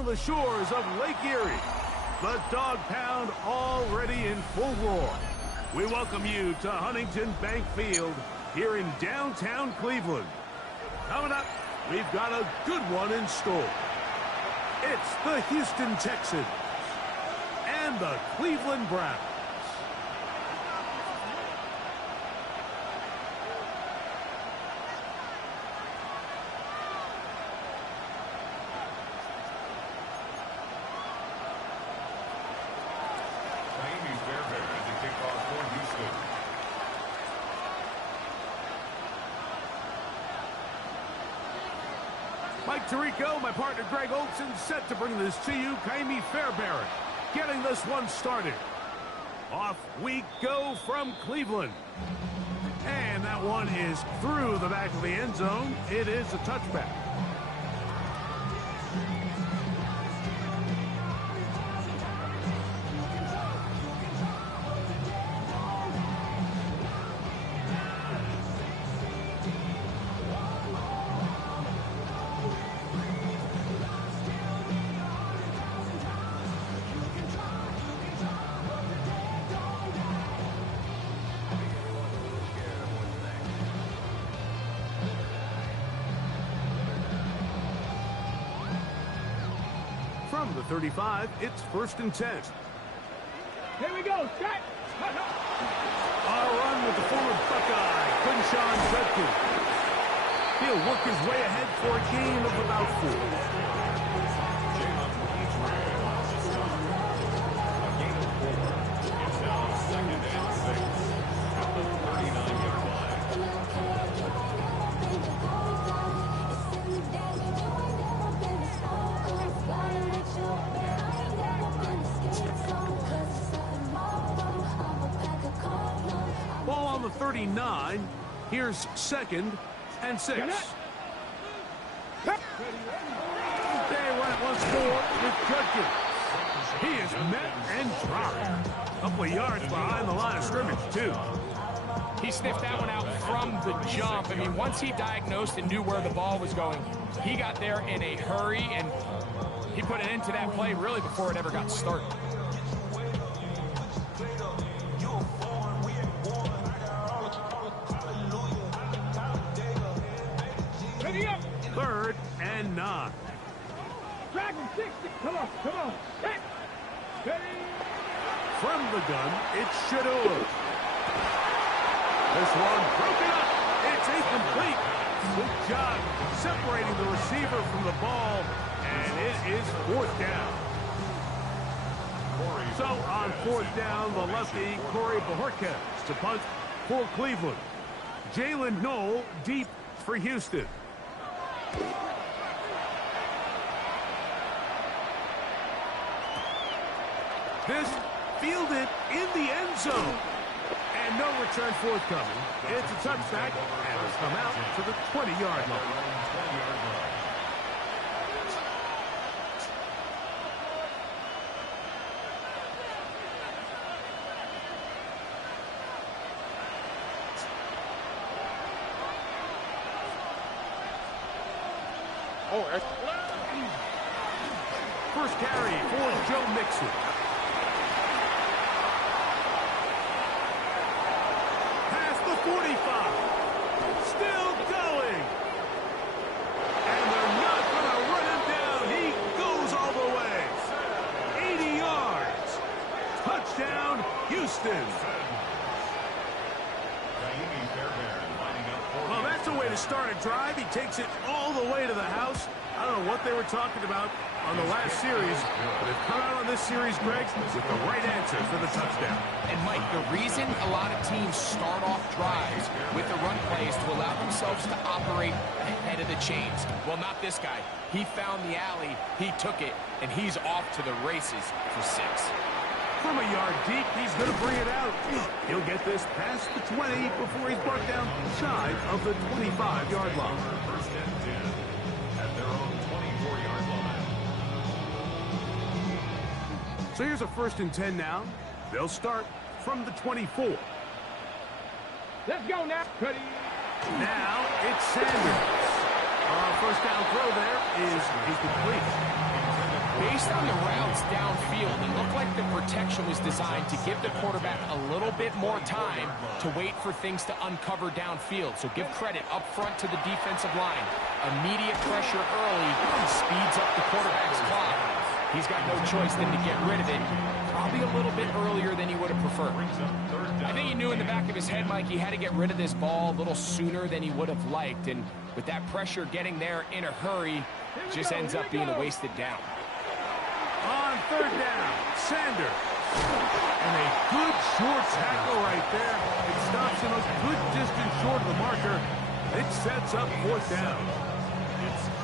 along the shores of Lake Erie. The Dog Pound already in full roar. We welcome you to Huntington Bank Field here in downtown Cleveland. Coming up, we've got a good one in store. It's the Houston Texans and the Cleveland Browns. Mike Tirico, my partner Greg Olson, set to bring this to you. Kaimi Fairbairn getting this one started. Off we go from Cleveland. And that one is through the back of the end zone. It is a touchback. From the 35, it's 1st and 10. Here we go, set. A run with the former Buckeye, Quinshon Judkins. He'll work his way ahead for a gain of about 4. Ball on the 39. Here's 2nd and 6. They run it once more with Judkins. He is met and dropped. A couple of yards behind the line of scrimmage, too. He sniffed that one out from the jump. I mean, once he diagnosed and knew where the ball was going, he got there in a hurry, and he put an end to that play really before it ever got started. 3rd and 9. Dragon 60. Come on, come on. Set. Ready. From the gun, it's Shador. This one broken up. It's incomplete. Good job separating the receiver from the ball, and it is 4th down. So on 4th down, the lefty Corey Bojorquez to punt for Cleveland. Jalen Knoll deep for Houston. This fielded in the end zone. And no return forthcoming. It's a touchback, and it'll come out to the 20-yard line. First carry for Joe Mixon. Past the 45. Still going. And they're not going to run him down. He goes all the way. 80 yards. Touchdown, Houston. Well, that's a way to start a drive. He takes it all the way to the house. I don't know what they were talking about on the last series, but they've come out on this series, Greg, with the right answer for the touchdown. And, Mike, the reason a lot of teams start off drives with the run plays to allow themselves to operate ahead of the chains. Well, not this guy. He found the alley, he took it, and he's off to the races for 6. From a yard deep, he's going to bring it out. He'll get this past the 20 before he's brought down shy of the 25-yard line. First and 10 at their own 24-yard line. So here's a 1st and 10 now. They'll start from the 24. Let's go now. Ready. Now it's Sanders. First down throw there is incomplete. Based on the routes downfield, it looked like the protection was designed to give the quarterback a little bit more time to wait for things to uncover downfield. So give credit up front to the defensive line. Immediate pressure early speeds up the quarterback's clock. He's got no choice than to get rid of it, probably a little bit earlier than he would have preferred. I think he knew in the back of his head, Mike, he had to get rid of this ball a little sooner than he would have liked. And with that pressure getting there in a hurry, it just ends up being a wasted down. On third down, Sanders. And a good short tackle right there. It stops him a good distance short of the marker. It sets up fourth down.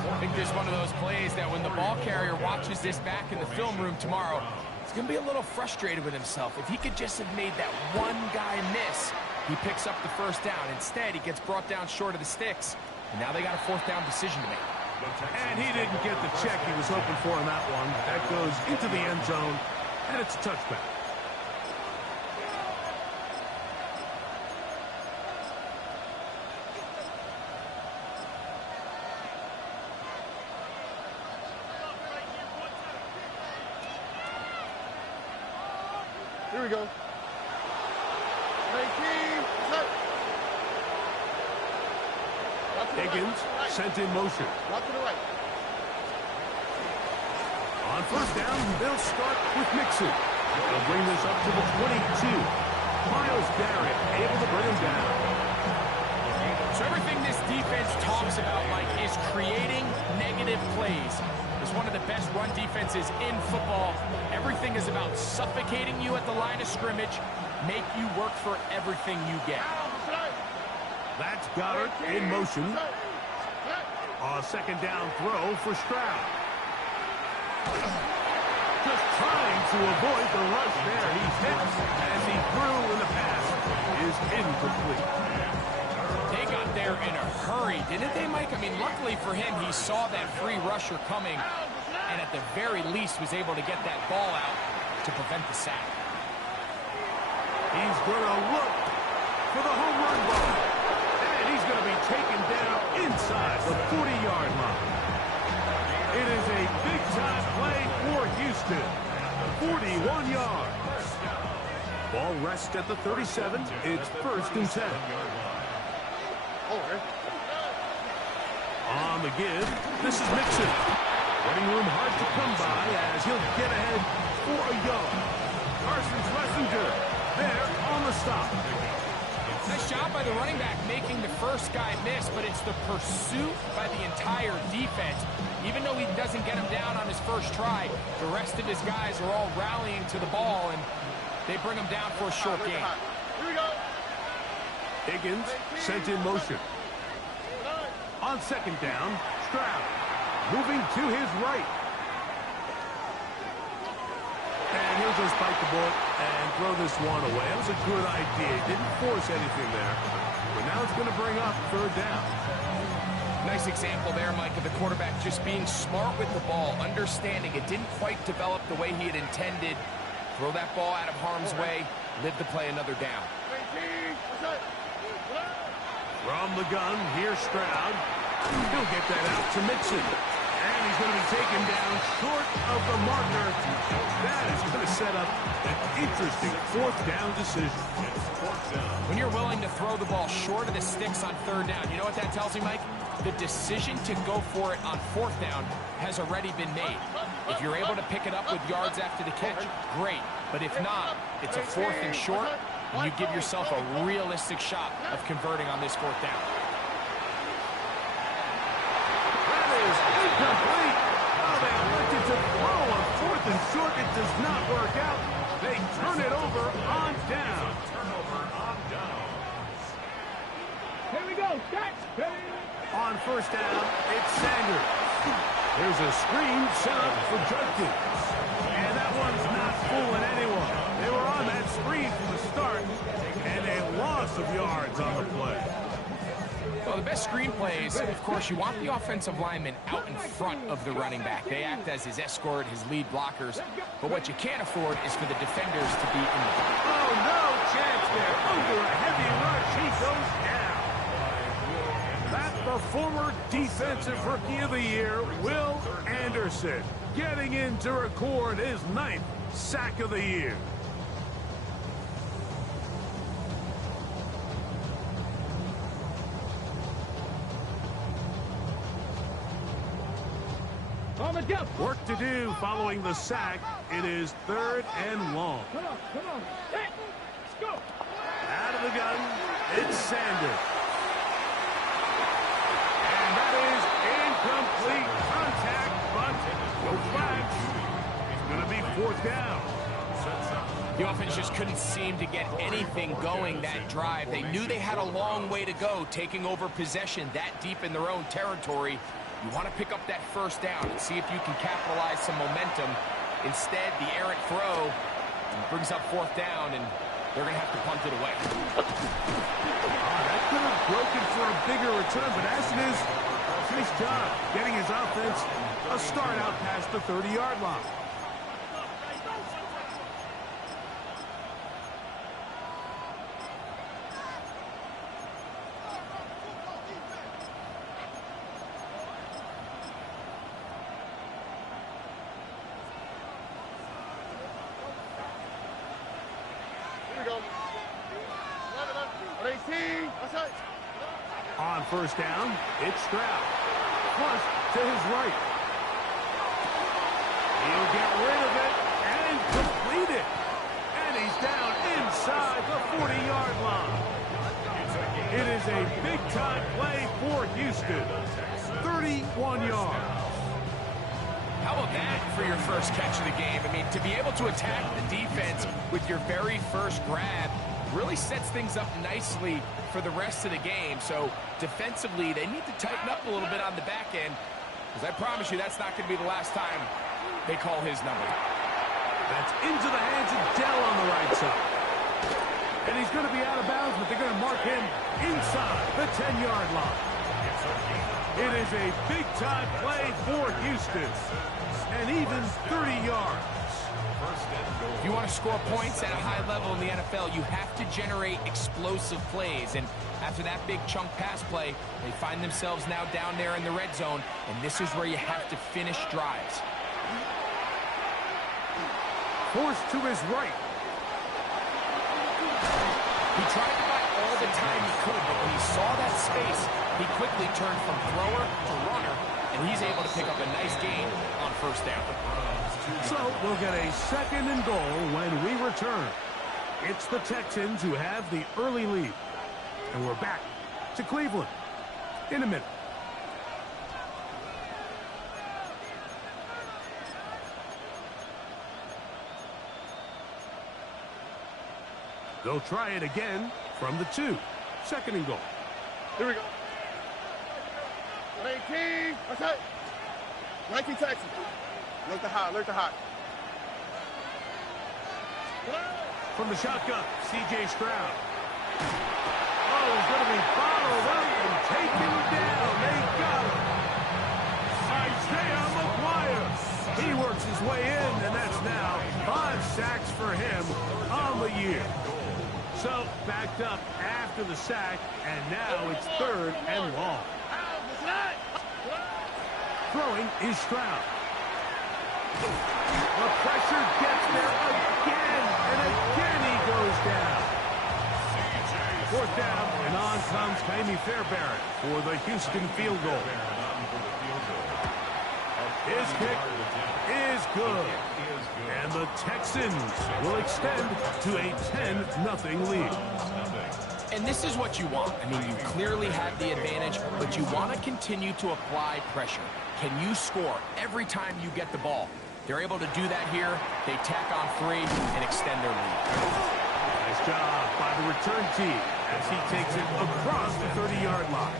I think this is one of those plays that when the ball carrier watches this back in the film room tomorrow, he's going to be a little frustrated with himself. If he could just have made that one guy miss, he picks up the first down. Instead, he gets brought down short of the sticks. And now they got a fourth down decision to make. And he didn't get the check he was hoping for on that one. That goes into the end zone, and it's a touchback. Here we go. Higgins sent in motion. Not to the right. On first down, they'll start with Mixon. They'll bring this up to the 22. Myles Garrett able to bring him down. So everything this defense talks about, Mike, is creating negative plays. It's one of the best run defenses in football. Everything is about suffocating you at the line of scrimmage, make you work for everything you get. That's Goddard in motion. A second down throw for Stroud. Just trying to avoid the rush there. He's hit as he threw, and the pass is incomplete. They got there in a hurry, didn't they, Mike? I mean, luckily for him, he saw that free rusher coming, and at the very least was able to get that ball out to prevent the sack. He's going to look for the home run ball. And he's going to be taken down inside the 40-yard line. It is a big-time play for Houston. 41 yards. Ball rests at the 37. It's first and 10. On the give, this is Mixon. Running room hard to come by as he'll get ahead for a yard. Carson Schlesinger there on the stop. Nice job by the running back making the first guy miss, but it's the pursuit by the entire defense. Even though he doesn't get him down on his first try, the rest of his guys are all rallying to the ball, and they bring him down for a short gain. Here we go. Higgins sent in motion. On second down, Stroud moving to his right. And he'll just bite the bullet and throw this one away. That was a good idea. Didn't force anything there. But now it's going to bring up third down. Nice example there, Mike, of the quarterback just being smart with the ball, understanding it didn't quite develop the way he had intended. Throw that ball out of harm's way, live to play another down. From the gun, here's Stroud. He'll get that out to Mixon. And he's going to be taken down short of the marker. That is going to set up an interesting fourth down decision. When you're willing to throw the ball short of the sticks on third down, you know what that tells me, Mike? The decision to go for it on fourth down has already been made. If you're able to pick it up with yards after the catch, great. But if not, it's a fourth and short, and you give yourself a realistic shot of converting on this fourth down. That is incomplete. Oh, they elected to throw on fourth and short. It does not work out. They turn it over on down. Turnover on down. Here we go. On first down, it's Sanders. There's a screen set up for Judkins. And that one's not fooling anyone. They were on that screen from the start, and a loss of yards on the play. Well, the best screen plays, of course, you want the offensive lineman out in front of the running back. They act as his escort, his lead blockers. But what you can't afford is for the defenders to be in the back. Oh, no chance there. Under a heavy rush, he goes down. That The former Defensive Rookie of the Year, Will Anderson, getting in to record his 9th sack of the year. Work to do following the sack. It is 3rd and long. Come on. Hey, let's go. Out of the gun, it's Sanders. And that is incomplete contact, but no flags. It's going to be 4th down. The offense just couldn't seem to get anything going that drive. They knew they had a long way to go, taking over possession that deep in their own territory. You want to pick up that 1st down and see if you can capitalize some momentum. Instead, the errant throw brings up 4th down, and they're going to have to punt it away. That could have broken for a bigger return, but as it is, nice job getting his offense a start out past the 30-yard line. On 1st down, it's Stroud. Plus to his right. He'll get rid of it and complete it. And he's down inside the 40-yard line. It is a big-time play for Houston. 31 yards. How about that for your first catch of the game? I mean, to be able to attack the defense with your very first grab really sets things up nicely for the rest of the game. So defensively, they need to tighten up a little bit on the back end, because I promise you that's not going to be the last time they call his number. That's into the hands of Dell on the right side. And he's going to be out of bounds, but they're going to mark him inside the 10-yard line. It is a big-time play for Houston. And even 30 yards. If you want to score points at a high level in the NFL, you have to generate explosive plays. And after that big chunk pass play, they find themselves now down there in the red zone, and this is where you have to finish drives. Forced to his right. He tried to buy all the time he could, but when he saw that space, he quickly turned from thrower to runner, and he's able to pick up a nice gain on 1st down. So we'll get a 2nd and goal when we return. It's the Texans who have the early lead. And we're back to Cleveland in a minute. They'll try it again from the 2. 2nd and goal. Here we go. 18. Okay. 19 Texans. Look to hot. From the shotgun, C.J. Stroud. Oh, he's going to be followed up and taken down. They got him. Isaiah McGuire. He works his way in, and that's now 5 sacks for him on the year. So, backed up after the sack, and now it's 3rd and long. Throwing is Stroud. The pressure gets there again, and again he goes down. 4th down, and on comes Jaime Fairbairn for the Houston field goal. His kick is good, and the Texans will extend to a 10-0 lead. And this is what you want. I mean, you clearly have the advantage, but you want to continue to apply pressure. Can you score every time you get the ball? They're able to do that here. They tack on 3 and extend their lead. Nice job by the return team as he takes it across the 30-yard line.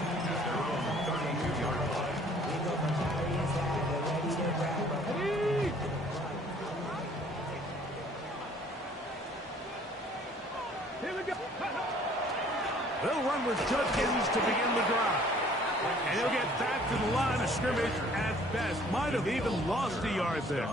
Here we go. They'll run with Judkins to begin the drive. And he'll get back to the line of scrimmage at best. Might have even lost a yard there.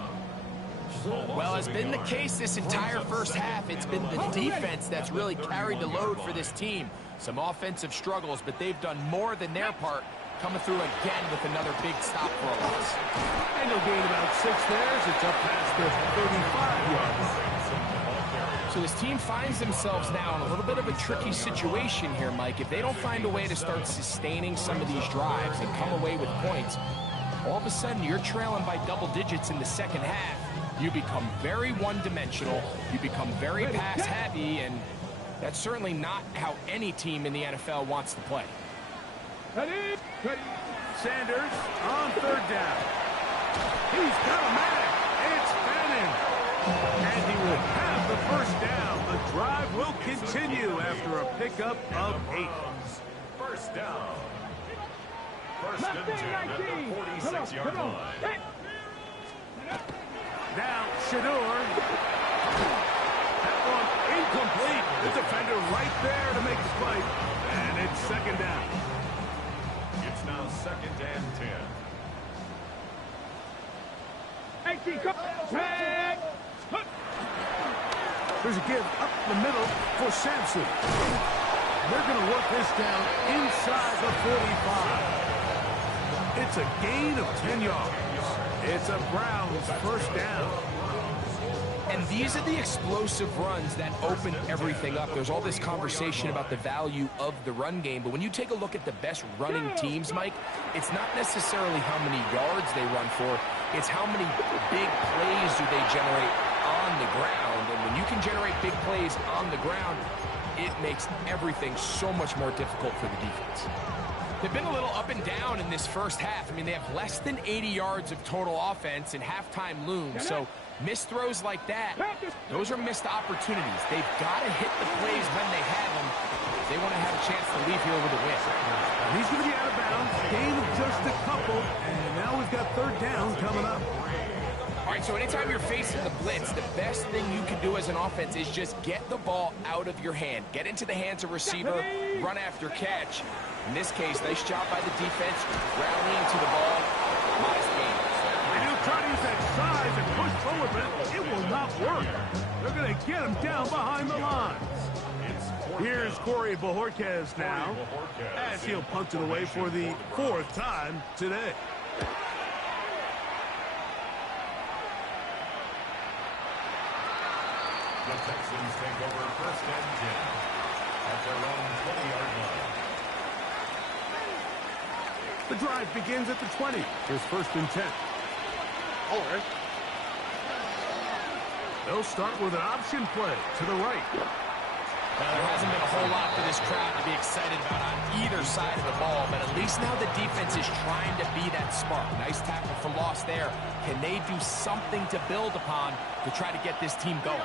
Well, it's been the case this entire first half. It's been the defense that's really carried the load for this team. Some offensive struggles, but they've done more than their part coming through again with another big stop for a loss. And he'll gain about 6 there as it's up past the 35-yard line. So this team finds themselves now in a little bit of a tricky situation here, Mike. If they don't find a way to start sustaining some of these drives and come away with points, all of a sudden you're trailing by double digits in the second half. You become very one-dimensional, you become very pass-heavy, and that's certainly not how any team in the NFL wants to play. Sanders on 3rd down. He's got a man. It's Bannon. And he will have the 1st down. The drive will continue after a pickup of 8. 1st down. 1st and 10 at the 46-yard line. Now, Shador. That one incomplete. The defender right there to make the play. And it's 2nd down. It's now 2nd and 10. There's a give up the middle for Sampson. They're going to work this down inside the 45. It's a gain of 10 yards. It's a Browns 1st down. And these are the explosive runs that open everything up. There's all this conversation about the value of the run game, but when you take a look at the best running teams, Mike, it's not necessarily how many yards they run for, it's how many big plays do they generate on the ground. And when you can generate big plays on the ground, it makes everything so much more difficult for the defense. They've been a little up and down in this first half. I mean, they have less than 80 yards of total offense and halftime looms. So missed throws like that, those are missed opportunities. They've got to hit the plays when they have them. They want to have a chance to leave here with a win. He's going to be out of bounds. Gain of just a couple. And now we've got 3rd down coming up. All right, so anytime you're facing the blitz, the best thing you can do as an offense is just get the ball out of your hand. Get into the hands of receiver, run after catch. In this case, nice job by the defense, rallying to the ball. Modest gain. They do try to use that size and push forward, but it will not work. They're going to get him down behind the lines. Here's Corey Bojorquez now, as he'll punt it away for the 4th time today. The Texans take over 1st and 10 at their own 20-yard line. The drive begins at the 20. Here's 1st and 10. All right. They'll start with an option play to the right. Now, there hasn't been a whole lot for this crowd to be excited about on either side of the ball, but at least now the defense is trying to be that spark. Nice tackle for loss there. Can they do something to build upon to try to get this team going?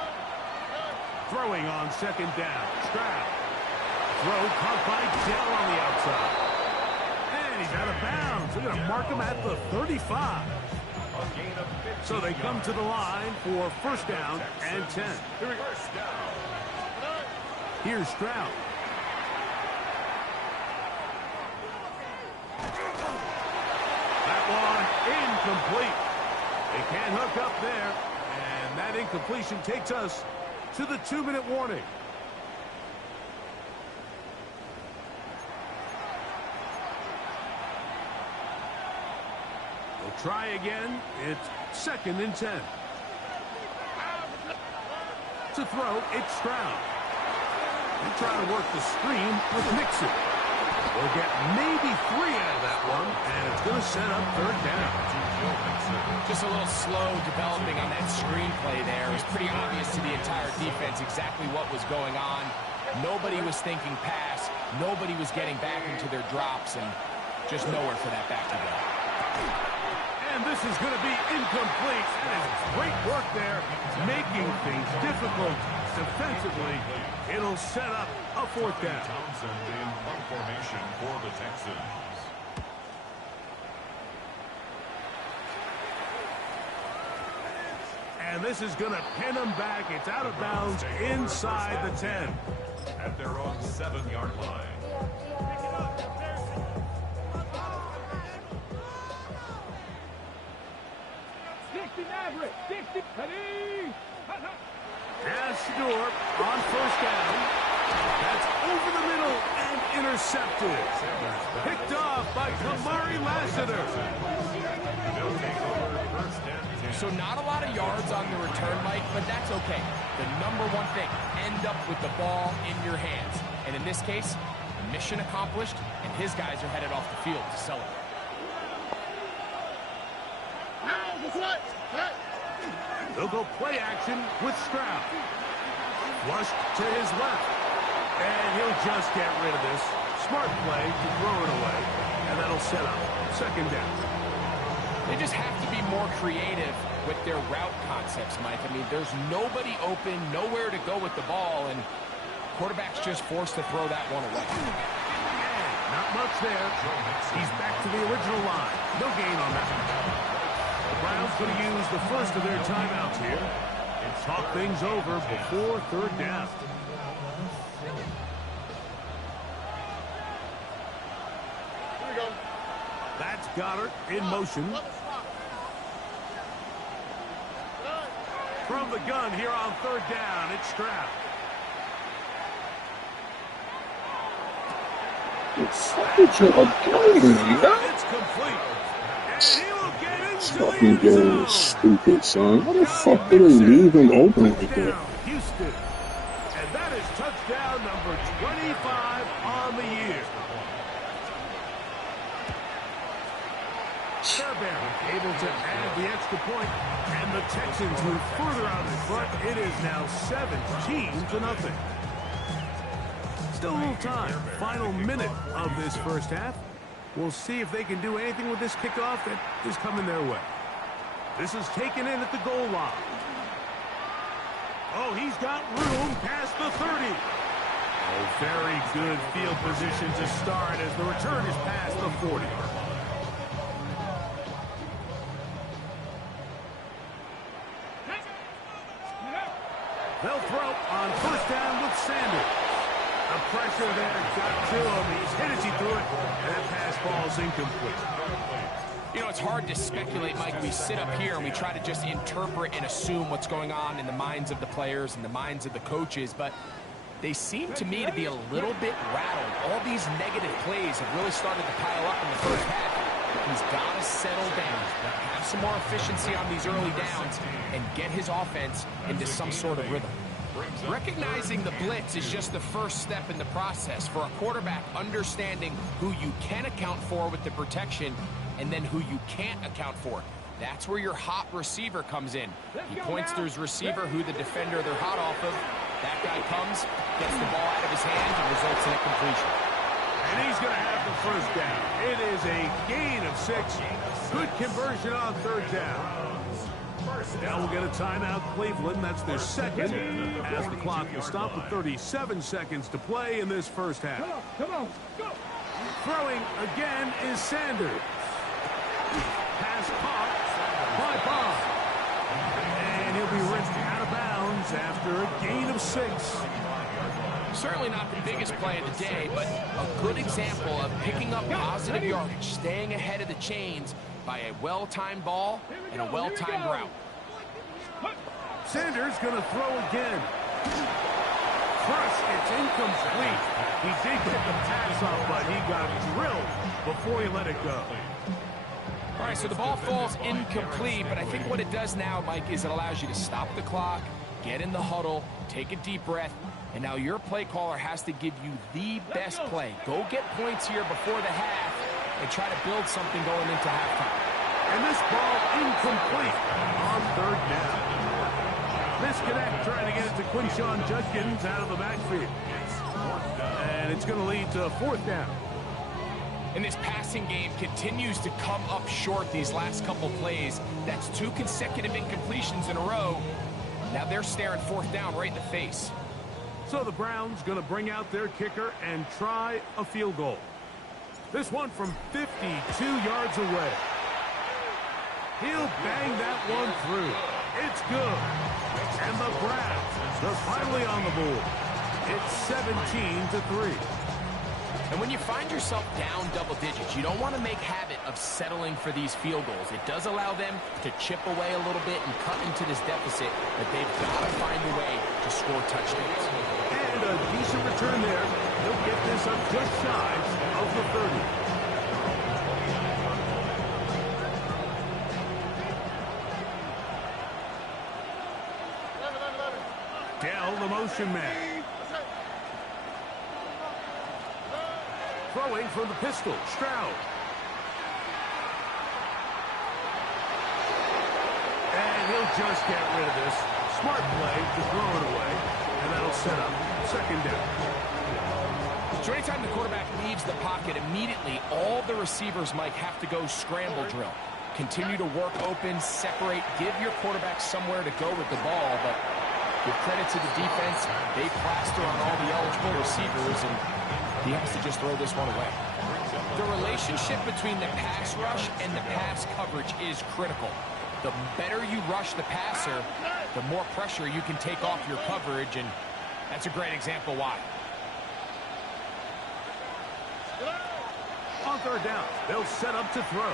Throwing on 2nd down. Stroud. Throw caught by Dell on the outside. And he's out of bounds. They're going to mark him at the 35. So they come to the line for 1st down and 10. Here's Stroud. That one incomplete. They can't hook up there. And that incompletion takes us to the 2-minute warning. They'll try again. It's 2nd and 10. To throw, it's Stroud. They try to work the screen with Mixon. They'll get maybe 3 out of that one, and it's going to set up 3rd down. Just a little slow developing on that screenplay there. It was pretty obvious to the entire defense exactly what was going on. Nobody was thinking pass. Nobody was getting back into their drops, and just nowhere for that back to go. And this is going to be incomplete. That is great work there, making things difficult defensively. It'll set up a 4th down. Townsend in punt formation for the Texans. And this is going to pin them back. It's out of bounds inside the 10. At their own 7-yard line. Now Shador on 1st down. That's over the middle, And intercepted. Picked off by Kamari Lassiter. So not a lot of yards on the return, Mike, but that's okay. The number one thing, end up with the ball in your hands. And in this case, mission accomplished, and his guys are headed off the field to celebrate. They'll go play action with Stroud. Flushed to his left. And he'll just get rid of this. Smart play to throw it away. And that'll set up second down. They just have to be more creative with their route concepts, Mike. I mean, there's nobody open, nowhere to go with the ball, and quarterback's just forced to throw that one away. Not much there. He's back to the original line. No gain on that. The Browns going to use the first of their timeouts here and talk things over before third down. Here we go. That's Goddard in motion. From the gun here on third down, it's Stroud. It's complete. And he will get into This the fucking end game zone. is stupid, son. How the fuck did they leave him open like that? Touchdown, Houston. And that is touchdown number 25 on the year. Fairbairn able to add the extra point, and the Texans move further out in front. It is now 17-0. Still a little time. Final minute of this first half. We'll see if they can do anything with this kickoff that is coming their way. This is taken in at the goal line. Oh, he's got room past the 30. Oh, very good field position to start as the return is past the 40. They'll throw on first down with Sanders. The pressure there got to him. He's hit as he threw it, and that pass ball's incomplete. You know, it's hard to speculate, Mike. We sit up here and we try to just interpret and assume what's going on in the minds of the players and the minds of the coaches, but they seem to me to be a little bit rattled. All these negative plays have really started to pile up in the first half. He's got to settle down, have some more efficiency on these early downs, and get his offense into some sort of rhythm. Recognizing the blitz is just the first step in the process for a quarterback understanding who you can account for with the protection and then who you can't account for. That's where your hot receiver comes in. He points to his receiver who the defender they're hot off of. That guy comes, gets the ball out of his hand, and results in a completion. And he's going to have the first down. It is a gain of 6. Good conversion on third down. Now we'll get a timeout, Cleveland. That's their second, as the clock will stop with 37 seconds to play in this first half. Come on, go. Throwing again is Sanders. Pass caught by Bond. And he'll be ripped out of bounds after a gain of 6. Certainly not the biggest play of the day, but a good example of picking up positive yardage, staying ahead of the chains by a well-timed ball and a well-timed route. Sanders going to throw again. First, it's incomplete. He did get the pass off, but he got drilled before he let it go. All right, so the ball falls incomplete, but I think what it does now, Mike, is it allows you to stop the clock, get in the huddle, take a deep breath, and now your play caller has to give you the best play. Go get points here before the half and try to build something going into halftime. And this ball incomplete on third down. Misconnect trying to get it to Quinshawn Judkins out of the backfield. And it's going to lead to fourth down. And this passing game continues to come up short these last couple plays. That's 2 consecutive incompletions in a row. Now they're staring fourth down right in the face. So the Browns going to bring out their kicker and try a field goal. This one from 52 yards away. He'll bang that one through. It's good. And the Browns, they're finally on the board. It's 17-3. And when you find yourself down double digits, you don't want to make habit of settling for these field goals. It does allow them to chip away a little bit and cut into this deficit, but they've got to find a way to score touchdowns. And a a decent return there. He'll get this up just shy of the 30. Dell, the motion man. Throwing from the pistol, Stroud. And he'll just get rid of this. Smart play to throw it away, and that'll set up second down. So anytime the quarterback leaves the pocket, immediately all the receivers might have to go scramble drill. Continue to work open, separate, give your quarterback somewhere to go with the ball, but give credit to the defense. They plaster on all the eligible receivers, and he has to just throw this one away. The relationship between the pass rush and the pass coverage is critical. The better you rush the passer, the more pressure you can take off your coverage, and that's a great example why. On third down, they'll set up to throw.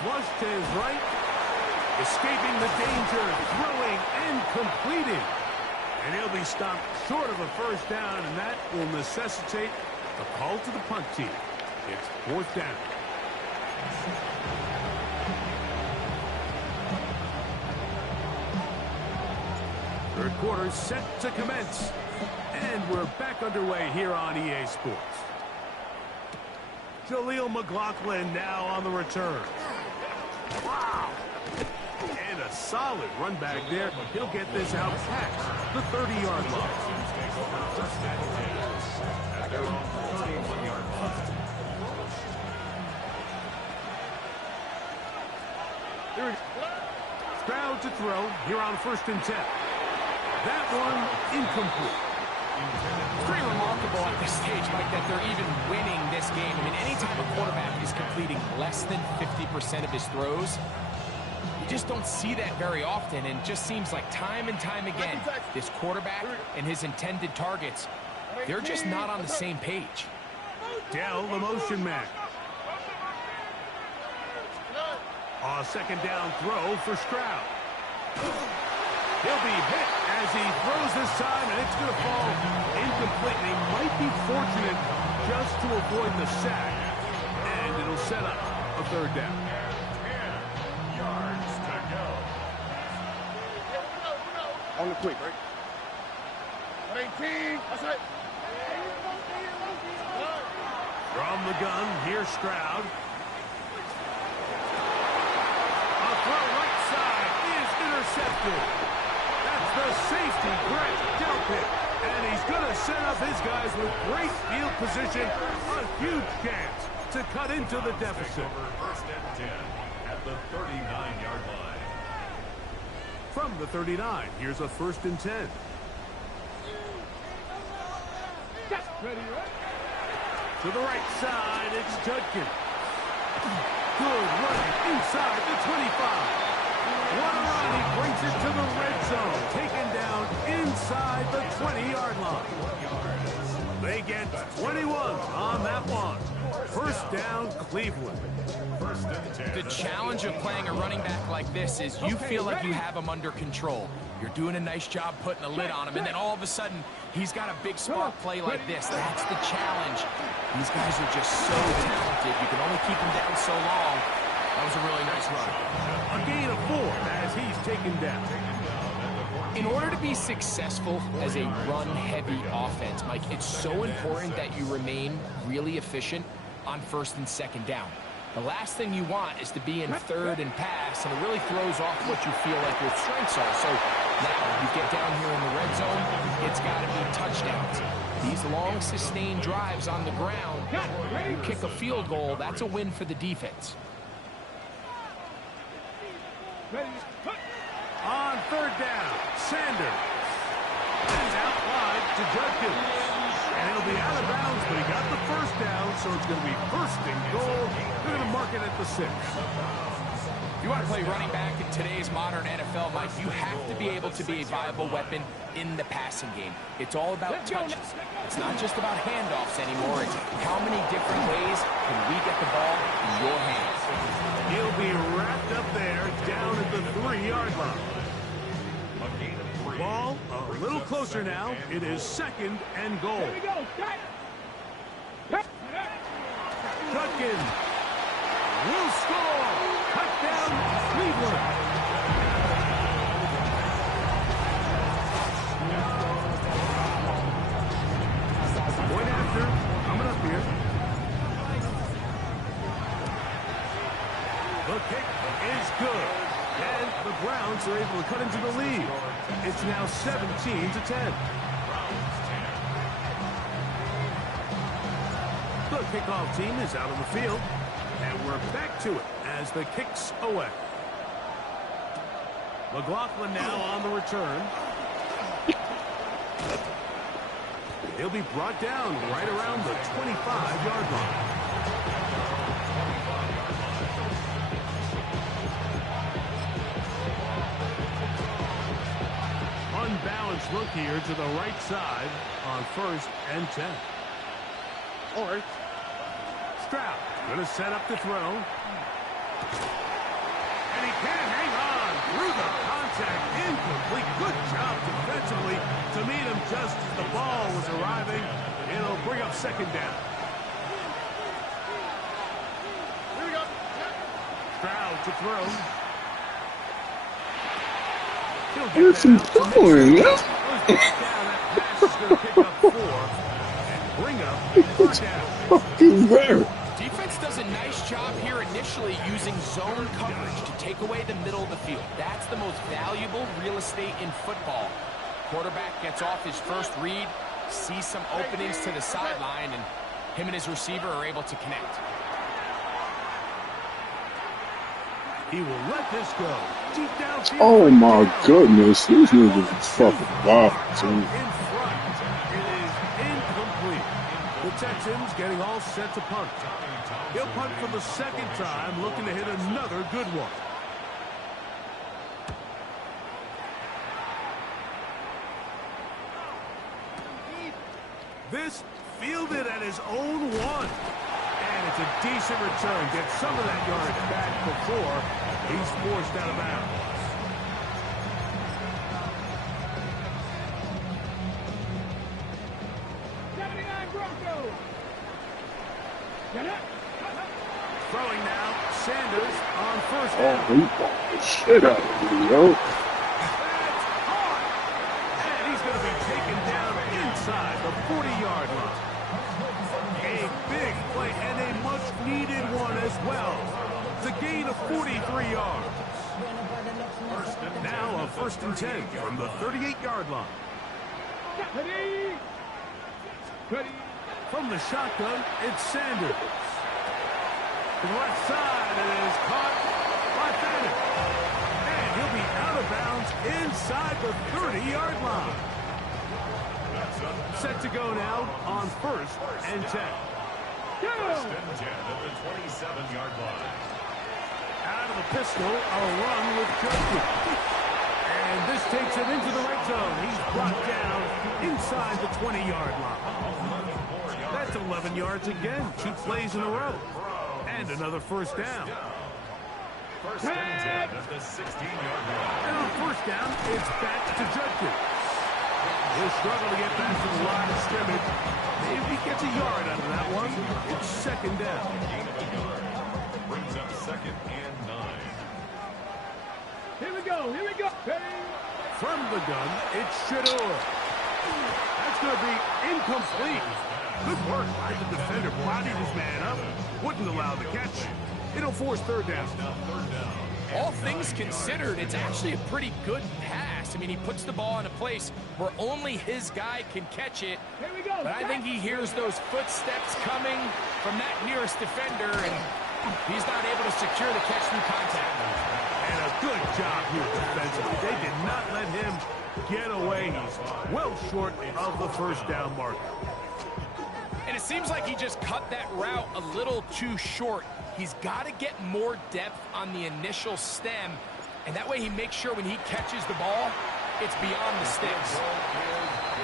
Flush to his right. Escaping the danger, throwing and completing. And he'll be stopped short of a first down, and that will necessitate a call to the punt team. It's fourth down. Third quarter set to commence. And we're back underway here on EA Sports. Jaleel McLaughlin now on the return. Wow! And a solid run back there. He'll get this out past the 30-yard line. Stroud to throw here on 1st and 10. That one incomplete. It's pretty remarkable at this stage, Mike, that they're even winning this game. I mean, anytime a quarterback is completing less than 50% of his throws, you just don't see that very often, and it just seems like time and time again, this quarterback and his intended targets, they're just not on the same page. Dell, the motion man. A second down throw for Stroud. He'll be hit as he throws this time, and it's going to fall incomplete. And he might be fortunate just to avoid the sack, and it'll set up a third down. 10 yards to go. On the quick, right? 18. That's it. From the gun, here's Stroud. A throw right side is intercepted. That's the safety, Greg Delpit. And he's going to set up his guys with great field position. A huge chance to cut into the deficit. 1st and 10 at the 39-yard line. From the 39, here's a 1st and 10. To the right side, it's Judkins. Good running inside the 25. What a run, he brings it to the red zone. Taken down inside the 20-yard line. They get 21 on that one. First down, Cleveland. 1st and 10. The challenge of playing a running back like this is you feel like you have him under control. You're doing a nice job putting a lid on him, and then all of a sudden, he's got a big spark play like this. That's the challenge. These guys are just so talented. You can only keep them down so long. That was a really nice run. A gain of 4 as he's taken down. In order to be successful as a run-heavy offense, Mike, it's so important that you remain really efficient on 1st and 2nd down. The last thing you want is to be in 3rd and pass, and it really throws off what you feel like your strengths are. So now you get down here in the red zone, it's got to be touchdowns. These long, sustained drives on the ground, you kick a field goal, that's a win for the defense. On 3rd down, Sanders. And out wide to Judkins. And he'll be out of bounds, but he got the 1st down, so it's going to be 1st and goal. They're going to mark it at the 6. If you want to play running back in today's modern NFL, Mike, you have to be able to be a viable weapon in the passing game. It's all about touches. It's not just about handoffs anymore. It's how many different ways can we get the ball in your hands. He'll be wrapped up there down at the 3-yard line. Ball a little closer now. It is 2nd and goal. Here we go. Judkins will score. Touchdown, Cleveland. Point after, coming up here. The kick is good. And the Browns are able to cut into the lead. It's now 17-10. The kickoff team is out on the field. And we're back to it as the kick's away. McLaughlin now on the return. He'll be brought down right around the 25-yard line. Unbalanced look here to the right side on 1st and 10. All right. Stroud going to set up to throw. And he can't hang on through the contact. Incomplete. Good job defensively to meet him just as the ball was arriving. It'll bring up 2nd down. Here we go. Stroud to throw. What's he doing? That pass is going to pick up 4 and bring up 4th down. Fucking rare. Defense does a nice job here initially using zone coverage to take away the middle of the field. That's the most valuable real estate in football. Quarterback gets off his first read, sees some openings to the sideline, and him and his receiver are able to connect. He will let this go. Deep downfield. Oh my goodness, these niggas is fucking wild, too. In front. It is incomplete. The Texans getting all set to punt. He'll punt for the 2nd time, looking to hit another good one. This fielded at his own 1. And it's a decent return. Gets some of that yardage back before he's forced out of bounds. Throwing now, Sanders on 1st down. Oh, he bought the shit out of me, yo. That's hard. And he's going to be taken down inside the 40-yard line. A big play and a much-needed one as well. The gain of 43 yards. Now a 1st and 10 from the 38-yard line. From the shotgun, it's Sanders. To the left side, it is caught by Madden. And he'll be out of bounds inside the 30-yard line. Set to go now on 1st and 10. 1st and 10 at the 27-yard line. Out of the pistol, a run with Judkins. And this takes him into the red zone. He's brought down inside the 20-yard line. That's 11 yards again. 2 plays in a row. And another 1st down. 1st and 10 at the 16-yard line. And on 1st down, it's back to Judkins. He'll struggle to get back to the line of scrimmage. Maybe he gets a yard out of that one. It's 2nd down. Gain of a yard. Brings up 2nd and 9. Here we go. Here we go. From the gun, it's Shador. That's going to be incomplete. Good work by the defender. Bodied his man up. Wouldn't allow the catch. It'll force 3rd down. All things considered, it's actually a pretty good pass. I mean, he puts the ball in a place where only his guy can catch it. Here we go. But I think he hears those footsteps coming from that nearest defender, and he's not able to secure the catch through contact. And a good job here defensively. They did not let him get away. He's well short of the 1st down marker. And it seems like he just cut that route a little too short. He's got to get more depth on the initial stem, and that way he makes sure when he catches the ball, it's beyond the sticks.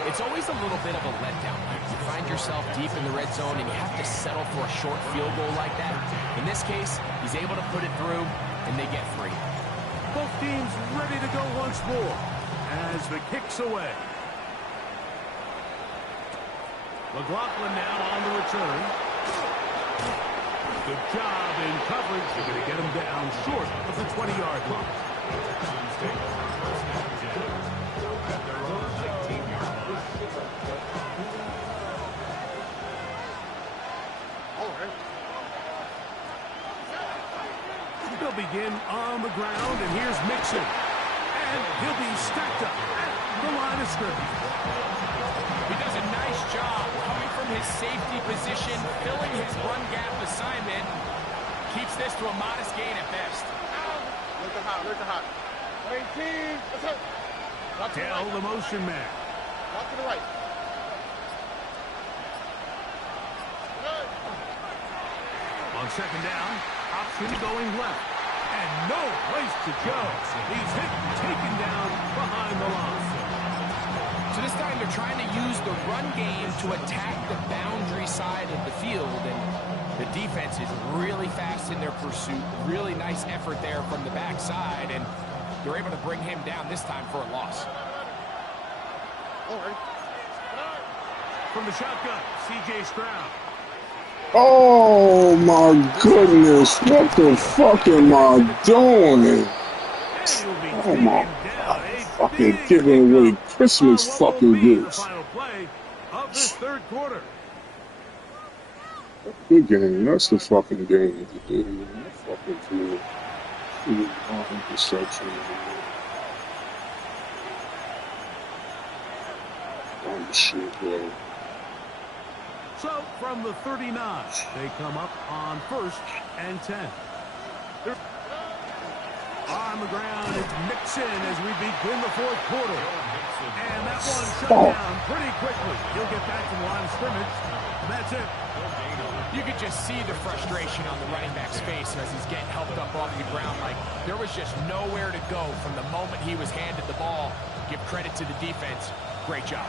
It's always a little bit of a letdown. You find yourself deep in the red zone, and you have to settle for a short field goal like that. In this case, he's able to put it through, and they get 3. Both teams ready to go once more as the kick's away. McLaughlin now on the return. Good job in coverage. They're going to get him down short of the 20-yard line. He'll begin on the ground, and here's Mixon. And he'll be stacked up at the line of scrimmage. He does a nice job coming from his safety position, filling his run gap assignment. Keeps this to a modest gain at best. Look at hot, look at hot. 18, let's go. Tell the motion man. Walk to the right. On second down, option going left. And no place to go. He's hit and taken down behind the line. So this time they're trying to use the run game to attack the boundary side of the field, and the defense is really fast in their pursuit. Really nice effort there from the backside, and they're able to bring him down this time for a loss. From the shotgun, C.J. Stroud. Oh my goodness, what the fuck am I doing? Oh my God, fucking giving away Christmas fucking gifts. Final play of this third quarter. Good game, that's the fucking game to do, man. Fucking cool. Interception. Oh shit, bro. So, from the 39, they come up on 1st and 10. On the ground, it's Mixon as we begin the fourth quarter. And that one shut down pretty quickly. He'll get back to the line of scrimmage. And that's it. You could just see the frustration on the running back's face as he's getting helped up off the ground. Like, there was just nowhere to go from the moment he was handed the ball. Give credit to the defense. Great job.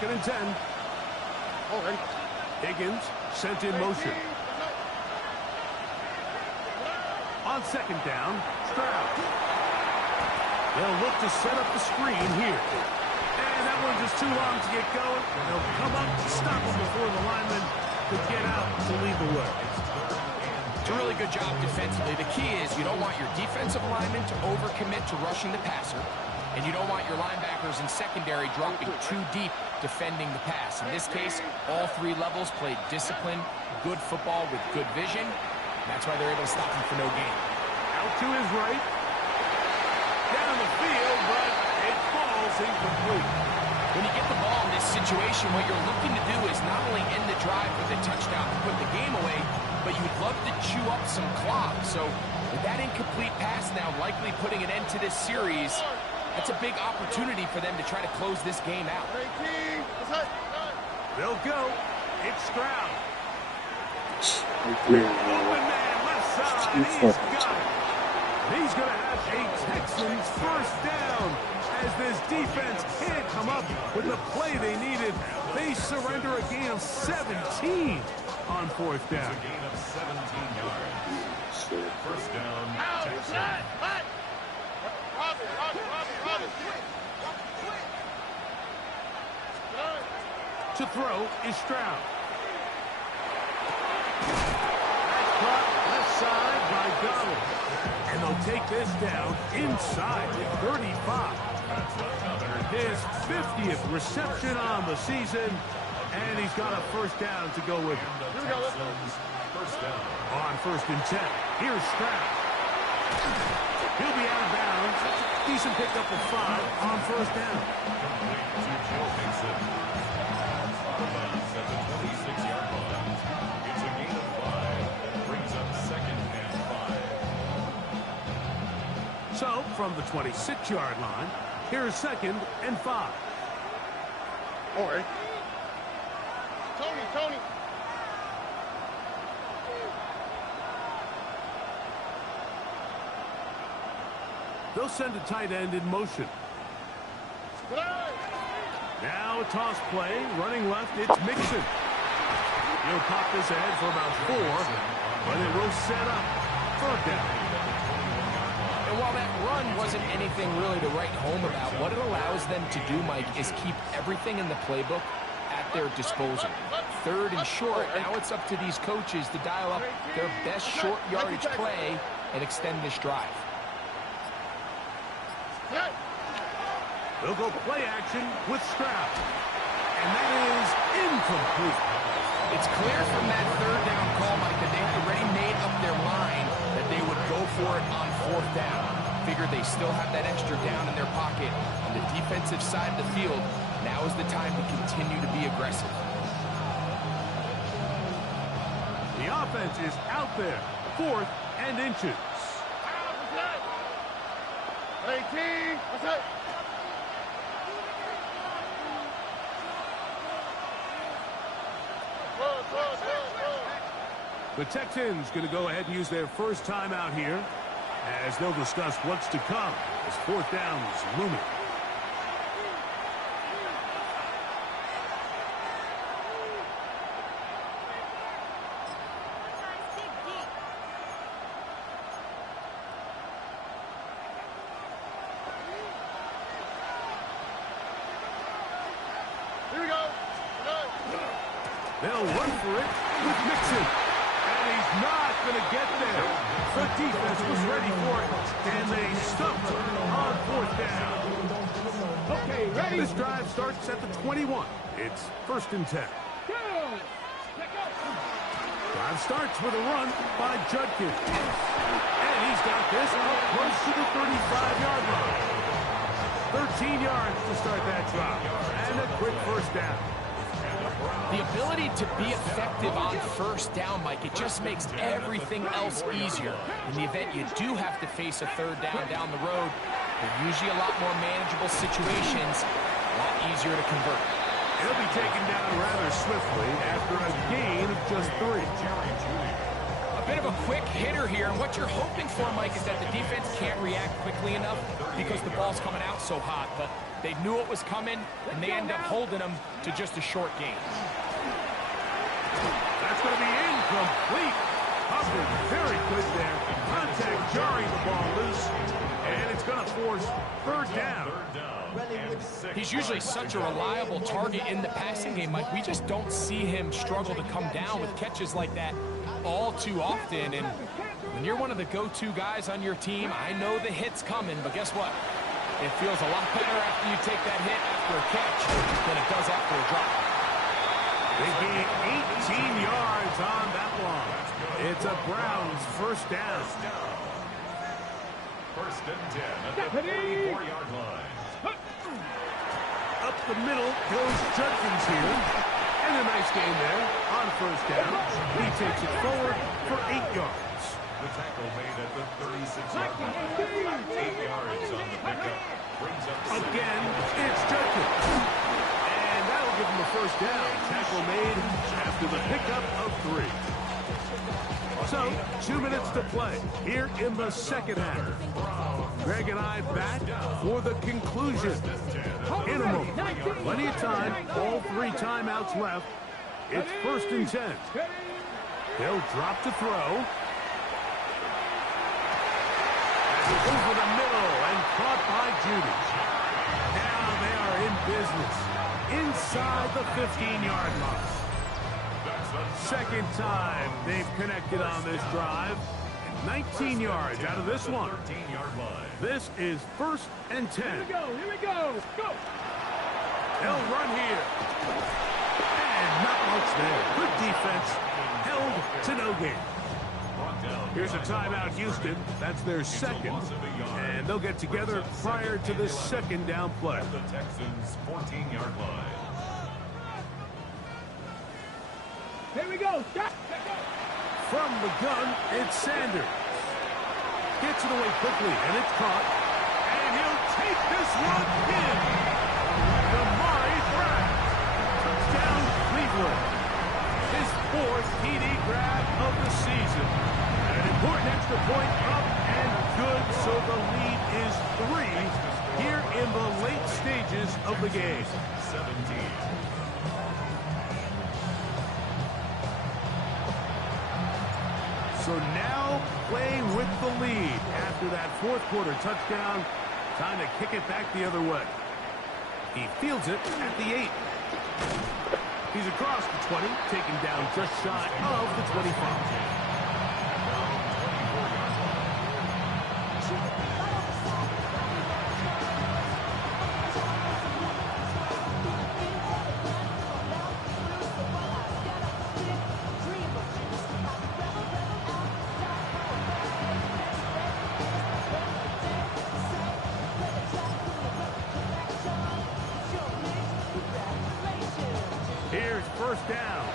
2nd and 10. Higgins sent in motion. On second down, Stroud. They'll look to set up the screen here. And that one's just too long to get going. They'll come up to stop him before the lineman could get out to lead the way. It's a really good job defensively. The key is you don't want your defensive lineman to overcommit to rushing the passer, and you don't want your linebackers in secondary dropping too deep defending the pass. In this case, all three levels played disciplined, good football with good vision. That's why they're able to stop him for no gain. Out to his right. Down the field, but it falls incomplete. When you get the ball in this situation, what you're looking to do is not only end the drive with a touchdown to put the game away, but you'd love to chew up some clock. So with that incomplete pass now likely putting an end to this series, that's a big opportunity for them to try to close this game out. They'll go. It's Stroud. Okay. Open man, left side. He's got it. He's going to have a Texans first down as this defense can't come up with the play they needed. They surrender a gain of 17 on 4th down. A gain of 17 yards. First down, Texans. To throw is Stroud. Caught left side by Donald. And they'll take this down inside the 35. His 50th reception on the season. And he's got a first down to go with him. First down. On 1st and 10. Here's Stroud. He'll be out of bounds. Decent pickup of 5 on 1st down. Complete to Joe Mixon. Out of bounds at the 26-yard line. It's a gain of 5. Brings up 2nd and 5. So, from the 26-yard line, here's 2nd and 5. All right. Tony. They'll send a tight end in motion. Now a toss play, running left, it's Mixon. He'll pop this ahead for about 4, but it will set up 3rd down. And while that run wasn't anything really to write home about, what it allows them to do, Mike, is keep everything in the playbook at their disposal. Third and short, now it's up to these coaches to dial up their best short yardage play and extend this drive. They'll go play action with Stroud. And that is incomplete. It's clear from that third down call, Mike, that they had already made up their mind that they would go for it on fourth down. Figured they still have that extra down in their pocket on the defensive side of the field. Now is the time to continue to be aggressive. The offense is out there. 4th and inches. 18. What's up? The Texans going to go ahead and use their first timeout here as they'll discuss what's to come as 4th down is looming. Here we go. They'll run for it with Mixon. And he's not going to get there. The defense was ready for it. And they stumped on 4th down. Okay, ready. This drive starts at the 21. It's 1st and 10. Drive starts with a run by Judkins. And he's got this up close to the 35-yard line. 13 yards to start that drive. And a quick 1st down. The ability to be effective on 1st down, Mike, it just makes everything else easier. In the event you do have to face a 3rd down the road, they're usually a lot more manageable situations, a lot easier to convert. He'll be taken down rather swiftly after a gain of just 3. A bit of a quick hitter here, and what you're hoping for, Mike, is that the defense can't react quickly enough because the ball's coming out so hot, but they knew it was coming, and they end up holding them to just a short gain. That's going to be incomplete. Hubbard very good there. Contact jarring the ball loose, and it's going to force 3rd down. He's usually such a reliable target in the passing game, Mike. We just don't see him struggle to come down with catches like that all too often. And when you're one of the go-to guys on your team, I know the hit's coming, but guess what? It feels a lot better after you take that hit after a catch than it does after a drop. They gain 18 yards on that one. It's a Browns 1st down. 1st and 10 at the 44-yard line. Up the middle goes Judkins here. And a nice gain there on 1st down. He takes it forward for 8 yards. The tackle made at the 36-yard line. 8 yards on the pickup. Brings up Again, it's Judkins. And that'll give him a 1st down. Tackle made after the pickup of 3. So, 2 minutes to play here in the 2nd half. Greg and I back for the conclusion. In a moment, plenty of time, all 3 timeouts left. It's 1st and 10. They'll drop to throw. Over the middle and caught by Judy. Now they are in business inside the 15-yard line. 2nd time they've connected on this drive. 19 yards out of this one. This is 1st and 10. Here we go. Go. They'll run here. And not much there. Good defense. Held to no gain. Here's a timeout, Houston. That's their 2nd. And they'll get together prior to the 2nd down play. The Texans' 14-yard line. Here we go. Stop. From the gun, it's Sanders. Gets it away quickly, and it's caught. And he'll take this one in. Damari Brown. Touchdown, Cleveland. His 4th TD grab of the season. An important extra point up and good, so the lead is 3 here in the late stages of the game. 17. So now playing with the lead after that 4th quarter touchdown. Time to kick it back the other way. He fields it at the 8. He's across the 20, taken down just shy of the 25. Here's first down.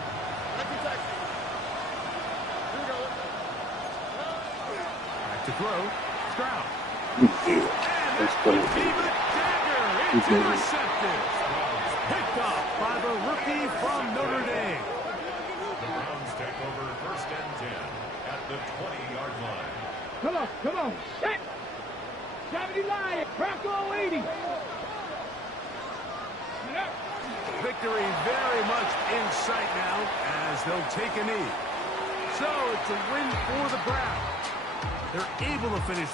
Back to throw. Stroud. And that's David Jagger. It's intercepted. Picked up by the rookie from Notre Dame. The Browns take over first and 10 at the 20-yard line. Come on. Set. 70 line. Bronco 80. Victory very much in sight now as they'll take a knee. So it's a win for the Browns. They're able to finish